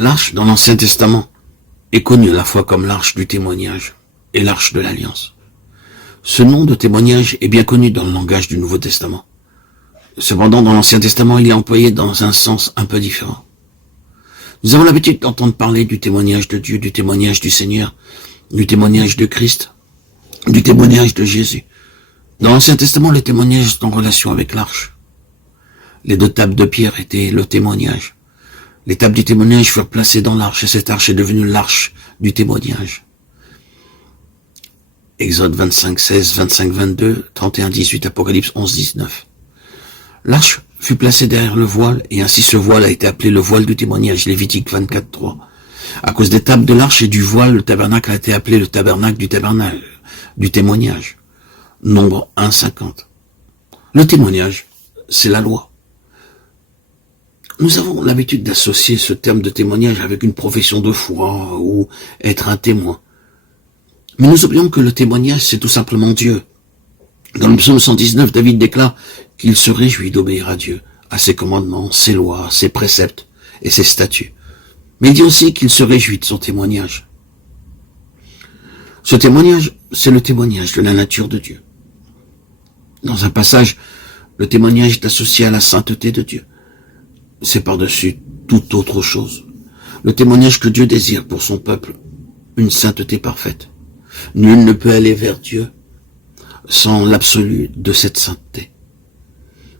L'arche dans l'Ancien Testament est connue à la fois comme l'arche du témoignage et l'arche de l'Alliance. Ce nom de témoignage est bien connu dans le langage du Nouveau Testament. Cependant, dans l'Ancien Testament, il est employé dans un sens un peu différent. Nous avons l'habitude d'entendre parler du témoignage de Dieu, du témoignage du Seigneur, du témoignage de Christ, du témoignage de Jésus. Dans l'Ancien Testament, le témoignage est en relation avec l'arche. Les 2 tables de pierre étaient le témoignage. Les tables du témoignage furent placées dans l'arche, et cette arche est devenue l'arche du témoignage. Exode 25, 16, 25, 22, 31, 18, Apocalypse 11, 19. L'arche fut placée derrière le voile, et ainsi ce voile a été appelé le voile du témoignage, Lévitique 24, 3. À cause des tables de l'arche et du voile, le tabernacle a été appelé le tabernacle du témoignage. Nombre 1, 50. Le témoignage, c'est la loi. Nous avons l'habitude d'associer ce terme de témoignage avec une profession de foi ou être un témoin. Mais nous oublions que le témoignage, c'est tout simplement Dieu. Dans le psaume 119, David déclare qu'il se réjouit d'obéir à Dieu, à ses commandements, ses lois, ses préceptes et ses statuts. Mais il dit aussi qu'il se réjouit de son témoignage. Ce témoignage, c'est le témoignage de la nature de Dieu. Dans un passage, le témoignage est associé à la sainteté de Dieu. C'est par-dessus toute autre chose. Le témoignage que Dieu désire pour son peuple, une sainteté parfaite. Nul ne peut aller vers Dieu sans l'absolu de cette sainteté.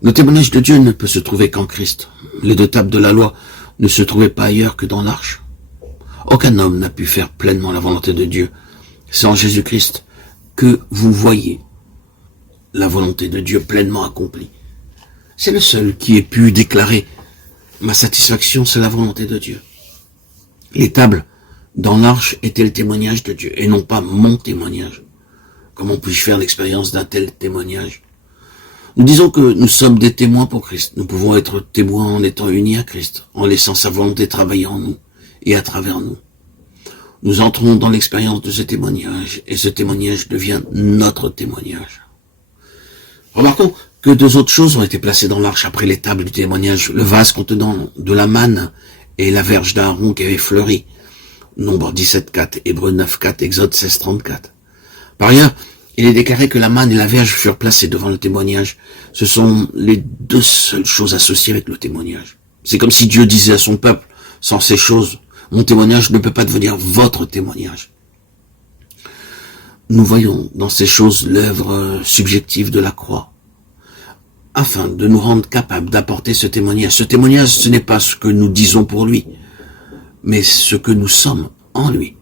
Le témoignage de Dieu ne peut se trouver qu'en Christ. Les 2 tables de la loi ne se trouvaient pas ailleurs que dans l'arche. Aucun homme n'a pu faire pleinement la volonté de Dieu. C'est en Jésus-Christ que vous voyez la volonté de Dieu pleinement accomplie. C'est le seul qui ait pu déclarer « Ma satisfaction, c'est la volonté de Dieu ». Les tables dans l'arche étaient le témoignage de Dieu, et non pas mon témoignage. Comment puis-je faire l'expérience d'un tel témoignage? Nous disons que nous sommes des témoins pour Christ. Nous pouvons être témoins en étant unis à Christ, en laissant sa volonté travailler en nous et à travers nous. Nous entrons dans l'expérience de ce témoignage, et ce témoignage devient notre témoignage. Remarquons que 2 autres choses ont été placées dans l'arche après les tables du témoignage, le vase contenant de la manne et la verge d'Aaron qui avait fleuri. Nombre 17, 4, Hébreux 9, 4, Exode 16, 34. Par ailleurs, il est déclaré que la manne et la verge furent placées devant le témoignage. Ce sont les 2 seules choses associées avec le témoignage. C'est comme si Dieu disait à son peuple, sans ces choses, mon témoignage ne peut pas devenir votre témoignage. Nous voyons dans ces choses l'œuvre subjective de la croix, afin de nous rendre capables d'apporter ce témoignage. Ce témoignage, ce n'est pas ce que nous disons pour lui, mais ce que nous sommes en lui.